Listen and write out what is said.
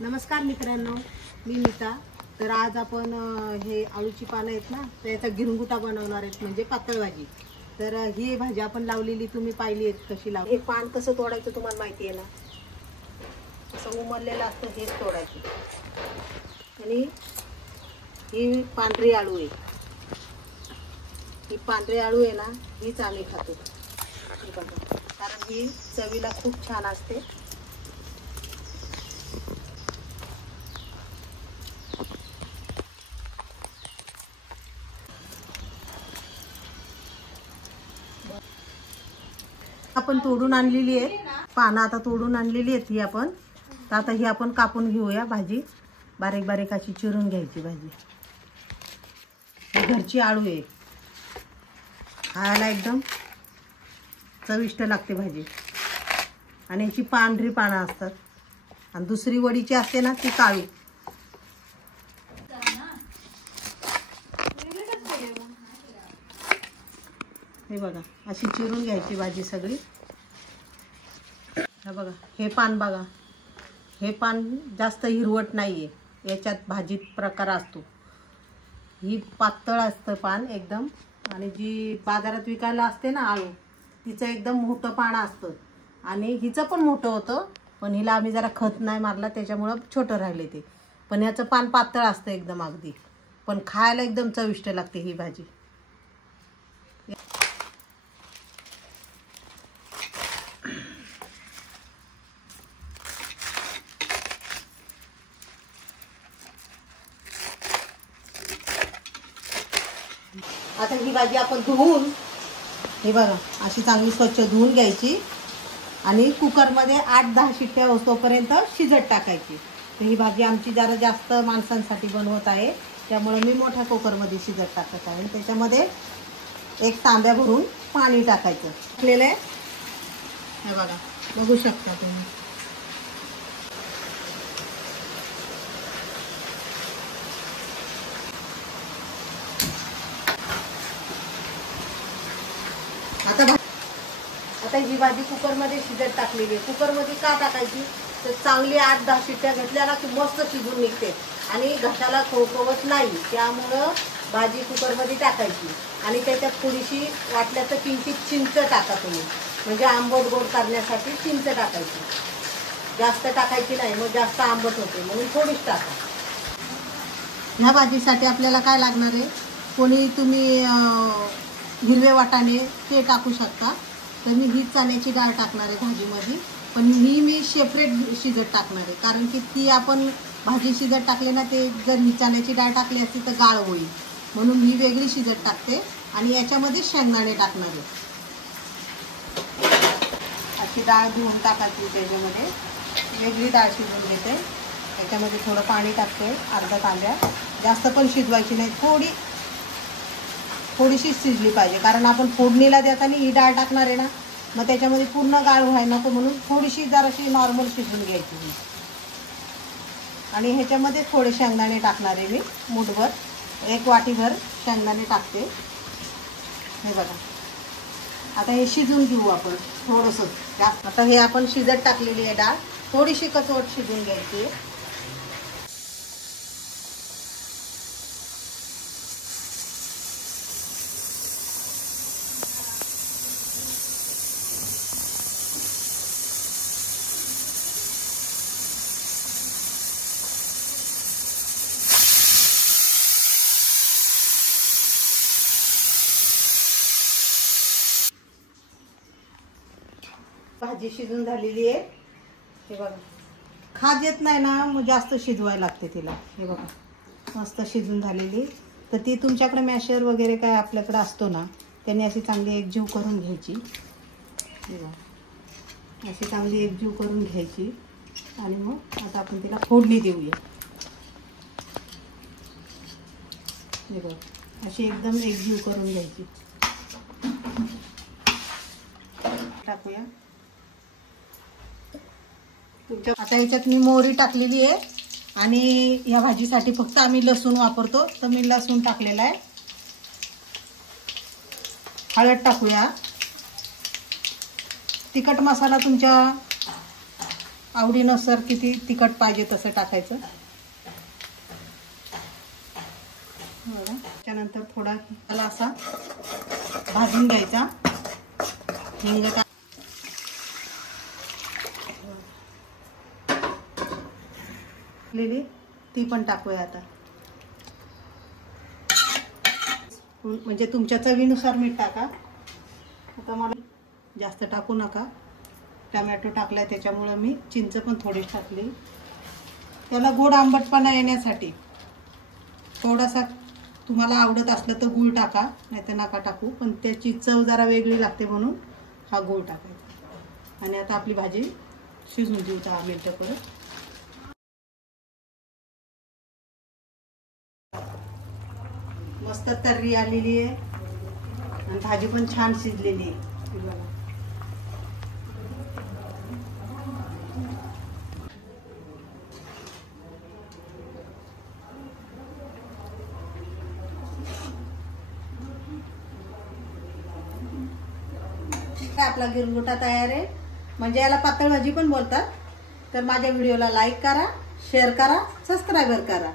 नमस्कार मित्रांनो, मी नीता। तर आज आपण हे आळूची पानं आहेत ना, तर याचा गिरंगुटा बनवणार आहेत, म्हणजे पातळ भाजी। तर ही भाजी आपण लावलेली तुम्ही पाहिली आहे कशी लाव। हे पान कसं तोडायचं तुम्हाला माहिती आहे ना, असं उमरलेलं असतं हेच तोडायचं। आणि ही पांढरी आळू आहे, ही पांढरी आळू आहे ना, हीच आम्ही खातो कारण ही चवीला खूप छान असते। आपण तोडून आणलेली आहे पानं, आता तोडून आणलेली आहेत ही आपण। तर आता ही आपण कापून घेऊया भाजी, बारीक बारीक अशी चिरून घ्यायची भाजी। घरची आळू आहे, खायला एकदम चविष्ट लागते भाजी। आणि याची पांढरी पानं असतात आणि दुसरी वडीची असते ना ती काळी। हे बघा अशी चिरून घ्यायची भाजी सगळी। हे बघा हे पान बघा, हे पान जास्त हिरवट नाहीये, याच्यात भाजीत प्रकार असतो। ही पातळ असतं पान एकदम, आणि जी बाजारात विकायला असते ना आळू, तिचं एकदम मोठं पान असतं आणि हिचं पण मोठं होतं, पण हिला आम्ही जरा खत नाही मारला त्याच्यामुळं छोटं राहिले ते। पण याचं पान पातळ असतं एकदम अगदी, पण खायला एकदम चविष्ट लागते ही भाजी। आता ही भाजी आपण धुवून, हे बघा अशी चांगली स्वच्छ धुवून घ्यायची आणि कुकरमध्ये 8-10 शिट्ट्या होतोपर्यंत शिजत टाकायची। तर ही भाजी आमची जरा जास्त माणसांसाठी बनवत आहे, त्यामुळे मी मोठ्या कुकरमध्ये शिजत टाकत आहे। त्याच्यामध्ये एक तांब्या भरून पाणी टाकायचं टाकलेलं आहे, हे बघा बघू शकता तुम्ही। आता ही भाजी कुकरमध्ये शिजत टाकलेली आहे। कुकरमध्ये का टाकायची, तर चांगली 8-10 शिट्ट्या घेतल्या ना की मस्त शिजून निघते आणि घशाला खवखवत नाही, त्यामुळं भाजी कुकरमध्ये टाकायची। आणि त्याच्यात थोडीशी वाटल्या तर किंचित चिंच टाका तुम्ही, म्हणजे आंबट गोड करण्यासाठी चिंच टाकायची, जास्त टाकायची नाही, मग जास्त आंबट होते म्हणून थोडीच टाका। ह्या भाजीसाठी आपल्याला काय लागणार आहे, कोणी तुम्ही हिरवे वाटाणे ते टाकू शकता। तर मी ही चण्याची डाळ टाकणार आहे भाजीमध्ये, पण मी सेपरेट शिजत टाकणार आहे, कारण की ती आपण भाजी शिजत टाकले ना, ते जर ही चण्याची डाळ टाकली असती तर गाळ होईल, म्हणून मी वेगळी शिजत टाकते आणि याच्यामध्ये शेंगदाणे टाकणार आहे। अशी डाळ धुवून टाकायची, त्याच्यामध्ये वेगळी डाळ शिजवून घेते, त्याच्यामध्ये थोडं पाणी टाकते, अर्धा तांब्या, जास्त पण शिजवायची नाही, थोडीशी शिजली पाहिजे, कारण आपण फोडणीला देताना ही डाळ टाकणार आहे ना, मग त्याच्यामध्ये पूर्ण गाळ व्हायला नको, म्हणून थोडीशी जराशी नॉर्मल शिजवून घ्यायची। आणि ह्याच्यामध्ये थोडे शेंगदाणे टाकणार आहे मी, मूठभर, 1 वाटीभर शेंगदाणे टाकते। हे बघा आता हे शिजून घेऊ आपण थोडंसं जास्त। आता हे आपण शिजत टाकलेली आहे डाळ, थोडीशी कचवट शिजून घ्यायची। भाजी शिजून झालेली आहे, हे बघा। खाज येत नाही ना, मग जास्त शिजवायला लागते तिला। हे बघा मस्त शिजून झालेली। तर ती तुमच्याकडे मॅशर वगैरे काय आपल्याकडे असतो ना, त्यांनी अशी चांगली एकजीव करून घ्यायची, हे बघा अशी चांगली एकजीव करून घ्यायची। आणि मग आता आपण तिला फोडणी देऊया, हे बघा अशी एकदम एकजीव करून घ्यायची। टाकूया आता ह्याच्यात मी मोहरी टाकलेली आहे, आणि या भाजीसाठी फक्त आम्ही लसूण वापरतो, तर मी लसूण टाकलेला आहे। हळद टाकूया, तिखट मसाला तुमच्या आवडीनुसार किती तिखट पाहिजे तसं टाकायचं. त्यानंतर थोडा त्याला असा भाजून घ्यायचा. हिंग टाकलेली ती पण टाकूया आता. म्हणजे तुमच्या चवीनुसार मीठ टाका. आता मला जास्त टाकू नका. टमॅटो टाकलाय त्याच्यामुळे मी चिंच पण थोडीच टाकली. त्याला गोड आंबटपणा येण्यासाठी थोडासा तुम्हाला आवडत असलं तर गूळ टाका, नाही तर नका टाकू. पण त्याची चव जरा वेगळी लागते म्हणून हा गूळ टाकायचा. आणि आता आपली भाजी शिजून देऊ 10 मिनिटं परत. मस्त तर्री आलेली आहे आणि भाजी पण छान शिजलेली आहे. आपला गिरगुटा तयार आहे. म्हणजे याला पातळ भाजी पण बोलतात. तर माझ्या व्हिडिओला लाईक करा, शेअर करा, सबस्क्राईब करा.